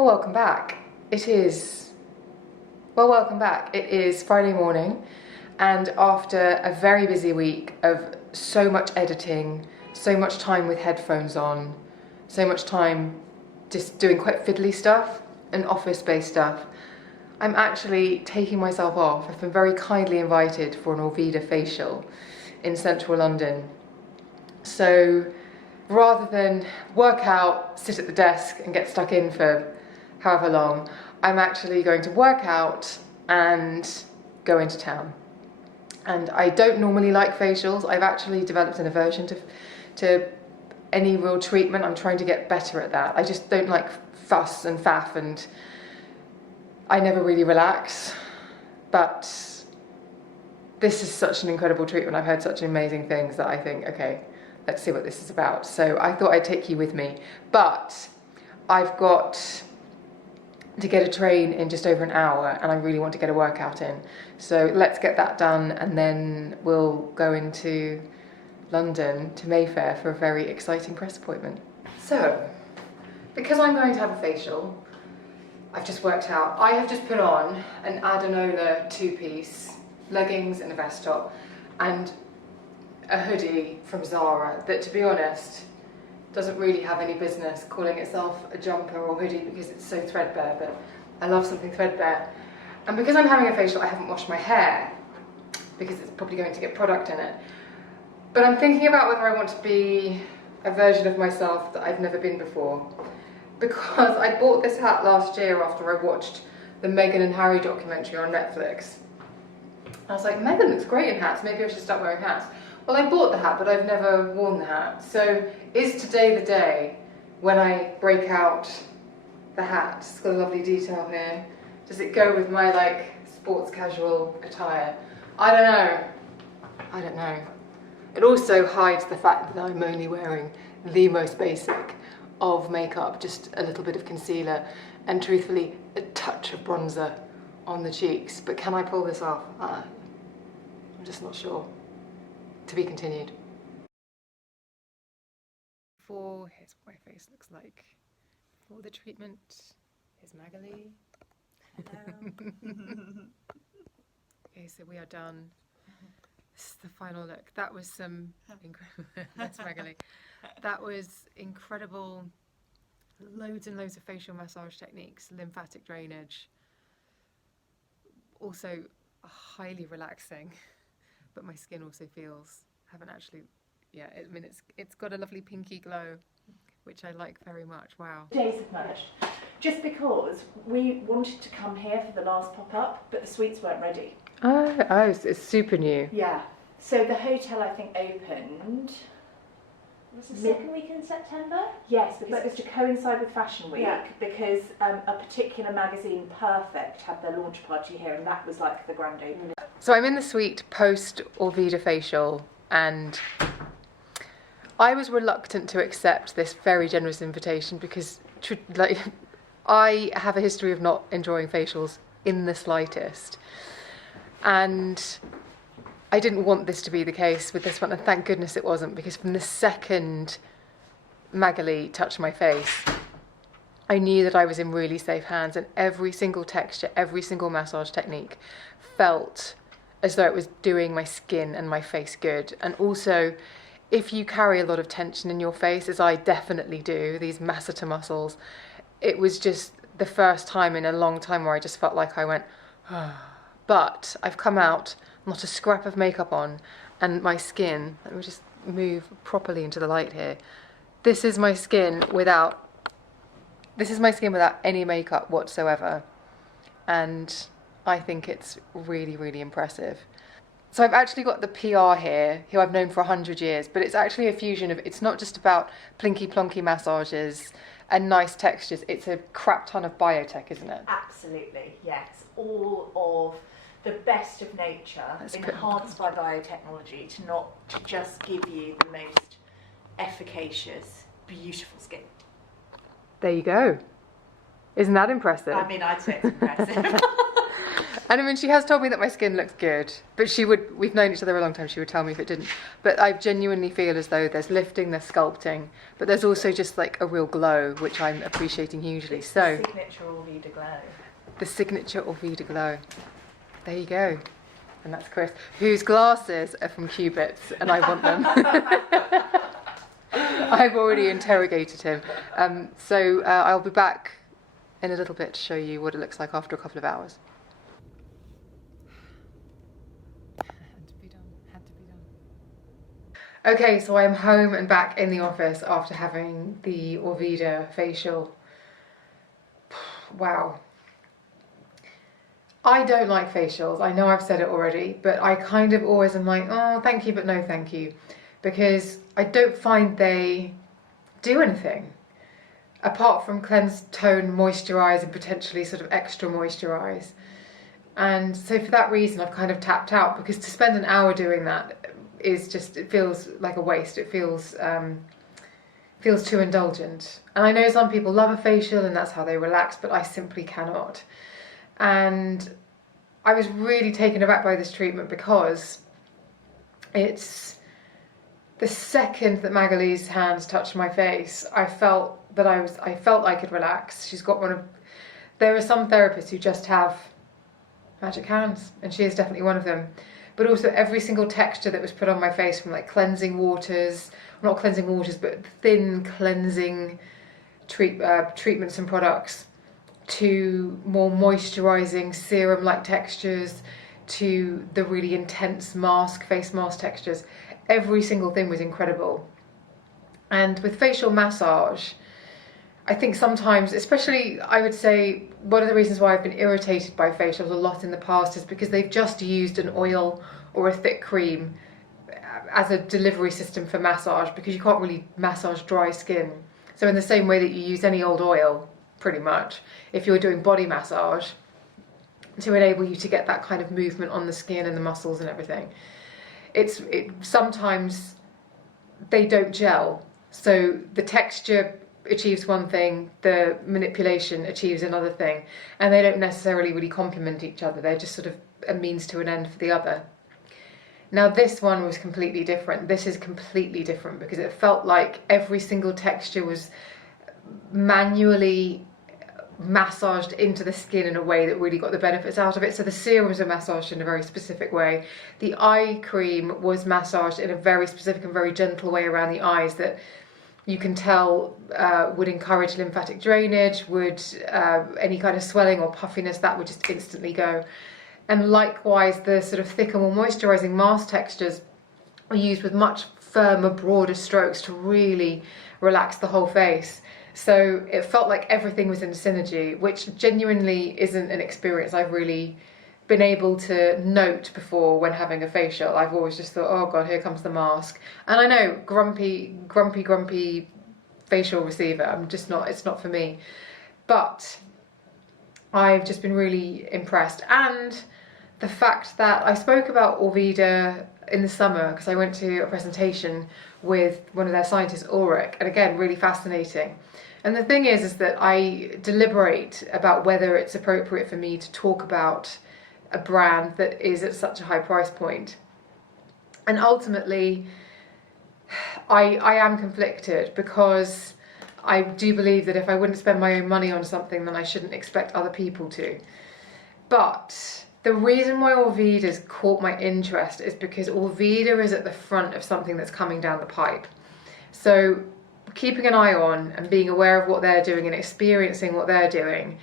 Well, welcome back. Welcome back. It is Friday morning, and after a very busy week of so much editing, so much time with headphones on, so much time just doing quite fiddly stuff and office-based stuff, I'm actually taking myself off. I've been very kindly invited for an Orveda Facial in central London. So rather than work out, sit at the desk and get stuck in for however long, I'm actually going to work out and go into town. And I don't normally like facials. I've actually developed an aversion to any real treatment. I'm trying to get better at that. I just don't like fuss and faff, and I never really relax. But this is such an incredible treatment. I've heard such amazing things that I think, okay, let's see what this is about. So I thought I'd take you with me. But I've got to get a train in just over an hour, and I really want to get a workout in. So let's get that done, and then we'll go into London to Mayfair for a very exciting press appointment. So, because I'm going to have a facial, I've just worked out, I have just put on an Adenola two-piece, leggings and a vest top, and a hoodie from Zara that, to be honest, doesn't really have any business calling itself a jumper or hoodie because it's so threadbare, but I love something threadbare. And because I'm having a facial, I haven't washed my hair because it's probably going to get product in it. But I'm thinking about whether I want to be a version of myself that I've never been before. Because I bought this hat last year after I watched the Meghan and Harry documentary on Netflix. I was like, Meghan looks great in hats, maybe I should start wearing hats. Well, I bought the hat, but I've never worn the hat. So is today the day when I break out the hat? It's got a lovely detail here. Does it go with my like sports casual attire? I don't know. I don't know. It also hides the fact that I'm only wearing the most basic of makeup, just a little bit of concealer and truthfully a touch of bronzer on the cheeks. But can I pull this off? I'm just not sure. To be continued. Here's what my face looks like before the treatment. Here's Magali. Hello. Okay, so we are done. This is the final look. That was some incredible. That's Magali. That was incredible. Loads and loads of facial massage techniques, lymphatic drainage. Also highly relaxing. But my skin also feels, haven't actually, yeah, I mean, it's got a lovely pinky glow, which I like very much. Wow. Days have merged, just because we wanted to come here for the last pop-up, but the suites weren't ready. Oh, it's super new. Yeah, so the hotel I think opened... Was the second week in September? Yes, because it was to coincide with Fashion Week, because a particular magazine, Perfect, had their launch party here, and that was like the grand opening. So I'm in the suite post Orveda Facial, and I was reluctant to accept this very generous invitation because like, I have a history of not enjoying facials in the slightest, and I didn't want this to be the case with this one, and thank goodness it wasn't, because from the second Magali touched my face, I knew that I was in really safe hands, and every single texture, every single massage technique felt as though it was doing my skin and my face good. And also, if you carry a lot of tension in your face, as I definitely do, these masseter muscles, it was just the first time in a long time where I just felt like I went, but I've come out, not a scrap of makeup on, and my skin, let me just move properly into the light here. This is my skin without any makeup whatsoever, and I think it's really, really impressive. So I've actually got the PR here, who I've known for 100 years, but it's actually a fusion of, it's not just about plinky plonky massages and nice textures, it's a crap ton of biotech, isn't it? Absolutely, yes. All of the best of nature, enhanced by biotechnology, to just give you the most efficacious, beautiful skin. There you go. Isn't that impressive? I mean, I'd say it's impressive. And I mean, she has told me that my skin looks good, but we've known each other a long time, she would tell me if it didn't. But I genuinely feel as though there's lifting, there's sculpting, but there's also just like a real glow, which I'm appreciating hugely. It's So, the signature Orveda glow. the signature Orveda glow. There you go. And that's Chris, whose glasses are from Cubits, and I want them. I've already interrogated him. So I'll be back in a little bit to show you what it looks like after a couple of hours. Had to be done. Okay, so I'm home and back in the office after having the Orveda facial. Wow. I don't like facials. I know I've said it already, but I kind of always am like, oh, thank you, but no thank you. Because I don't find they do anything. Apart from cleanse, tone, moisturise, and potentially sort of extra moisturise. And so for that reason, I've kind of tapped out, because to spend an hour doing that is just, it feels like a waste. It feels too indulgent. And I know some people love a facial and that's how they relax, but I simply cannot. And I was really taken aback by this treatment because it's the second that Magali's hands touched my face, I felt I could relax. She's got there are some therapists who just have magic hands, and she is definitely one of them. But also every single texture that was put on my face, from like cleansing waters, not cleansing waters, but thin cleansing treatments and products, to more moisturising serum-like textures, to the really intense face mask textures. Every single thing was incredible. And with facial massage, I think sometimes, especially I would say, one of the reasons why I've been irritated by facials a lot in the past is because they've just used an oil or a thick cream as a delivery system for massage, because you can't really massage dry skin. So in the same way that you use any old oil, pretty much, if you're doing body massage, to enable you to get that kind of movement on the skin and the muscles and everything. Sometimes they don't gel. So the texture achieves one thing, the manipulation achieves another thing, and they don't necessarily really complement each other. They're just sort of a means to an end for the other. Now this one was completely different. This is completely different because it felt like every single texture was manually massaged into the skin in a way that really got the benefits out of it. So the serums are massaged in a very specific way. The eye cream was massaged in a very specific and very gentle way around the eyes that you can tell would encourage lymphatic drainage, would any kind of swelling or puffiness, that would just instantly go. And likewise, the sort of thicker, more moisturising mask textures are used with much firmer, broader strokes to really relax the whole face. So it felt like everything was in synergy, which genuinely isn't an experience I've really been able to note before when having a facial. I've always just thought, oh God, here comes the mask. And I know, grumpy facial receiver, it's not for me. But I've just been really impressed. And the fact that I spoke about Orveda in the summer, because I went to a presentation with one of their scientists, Ulrich, and again, really fascinating. And the thing is that I deliberate about whether it's appropriate for me to talk about a brand that is at such a high price point. And ultimately, I am conflicted, because I do believe that if I wouldn't spend my own money on something, then I shouldn't expect other people to. But the reason why Orveda's caught my interest is because Orveda is at the front of something that's coming down the pipe. So keeping an eye on and being aware of what they're doing and experiencing what they're doing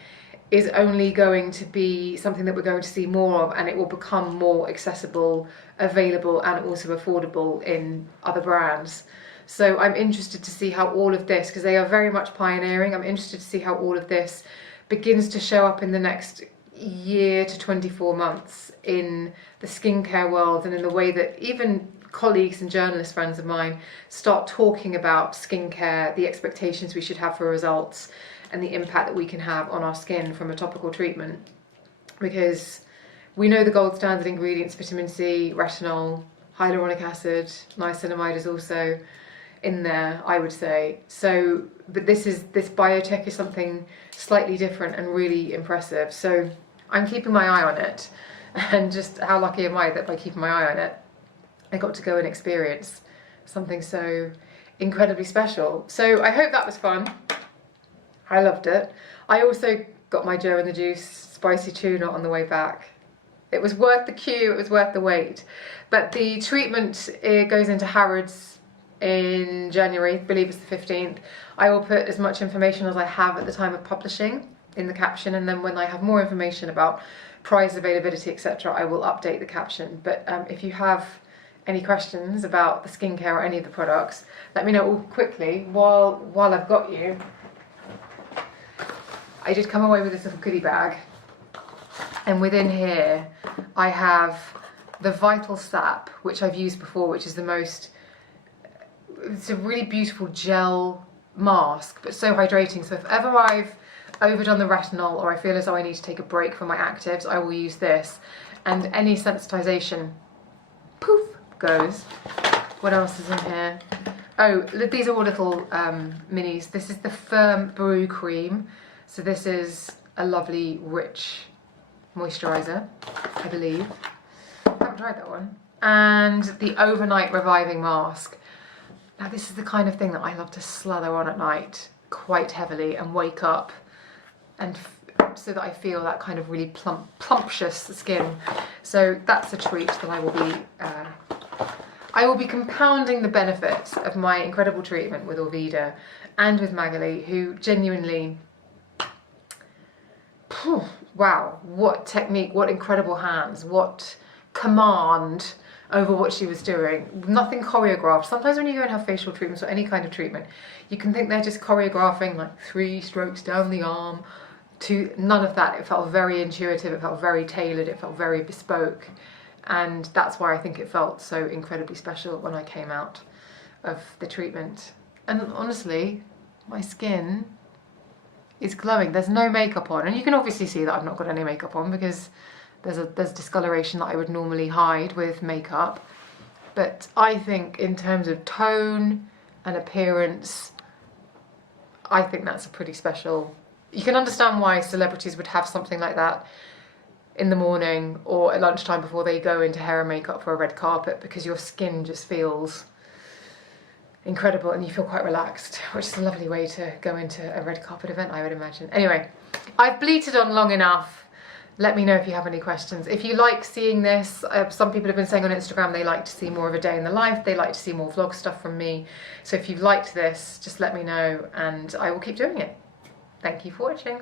is only going to be something that we're going to see more of, and it will become more accessible, available, and also affordable in other brands. So I'm interested to see how all of this, because they are very much pioneering, I'm interested to see how all of this begins to show up in the next year to 24 months in the skincare world, and in the way that even colleagues and journalist friends of mine start talking about skincare, the expectations we should have for results, and the impact that we can have on our skin from a topical treatment. Because we know the gold standard ingredients, vitamin C, retinol, hyaluronic acid, niacinamide is also in there, I would say. So, but this biotech is something slightly different and really impressive. So I'm keeping my eye on it, and just how lucky am I that by keeping my eye on it, I got to go and experience something so incredibly special. So I hope that was fun. I loved it. I also got my Joe and the Juice spicy tuna on the way back. It was worth the queue, it was worth the wait. But the treatment, it goes into Harrods in January, I believe it's the 15th. I will put as much information as I have at the time of publishing in the caption, and then when I have more information about price, availability, etc., I will update the caption. But if you have any questions about the skincare or any of the products, let me know all quickly. While I've got you, I did come away with this little goodie bag, and within here I have the Vital Sap, which I've used before, which is it's a really beautiful gel mask, but so hydrating. So if ever I've overdone the retinol or I feel as though I need to take a break from my actives, I will use this, and any sensitization, poof, goes. What else is in here? Oh, these are all little minis. This is the Firm Brew Cream. So this is a lovely, rich moisturiser, I believe. I haven't tried that one. And the Overnight Reviving Mask. Now this is the kind of thing that I love to slather on at night quite heavily and wake up, and so that I feel that kind of really plumptious skin. So that's a treat that I will be compounding the benefits of my incredible treatment with Orveda and with Magali, who genuinely, wow, what technique, what incredible hands, what command over what she was doing. Nothing choreographed. Sometimes when you go and have facial treatments or any kind of treatment, you can think they're just choreographing like 3 strokes down the arm. To none of that. It felt very intuitive, it felt very tailored, it felt very bespoke, and that's why I think it felt so incredibly special when I came out of the treatment. And honestly, my skin is glowing. There's no makeup on, and you can obviously see that I've not got any makeup on because there's discoloration that I would normally hide with makeup. But I think in terms of tone and appearance, I think that's a pretty special. You can understand why celebrities would have something like that in the morning or at lunchtime before they go into hair and makeup for a red carpet, because your skin just feels incredible and you feel quite relaxed, which is a lovely way to go into a red carpet event, I would imagine. Anyway, I've bleated on long enough. Let me know if you have any questions. If you like seeing this, some people have been saying on Instagram they like to see more of a day in the life, they like to see more vlog stuff from me. So if you've liked this, just let me know and I will keep doing it. Thank you for watching.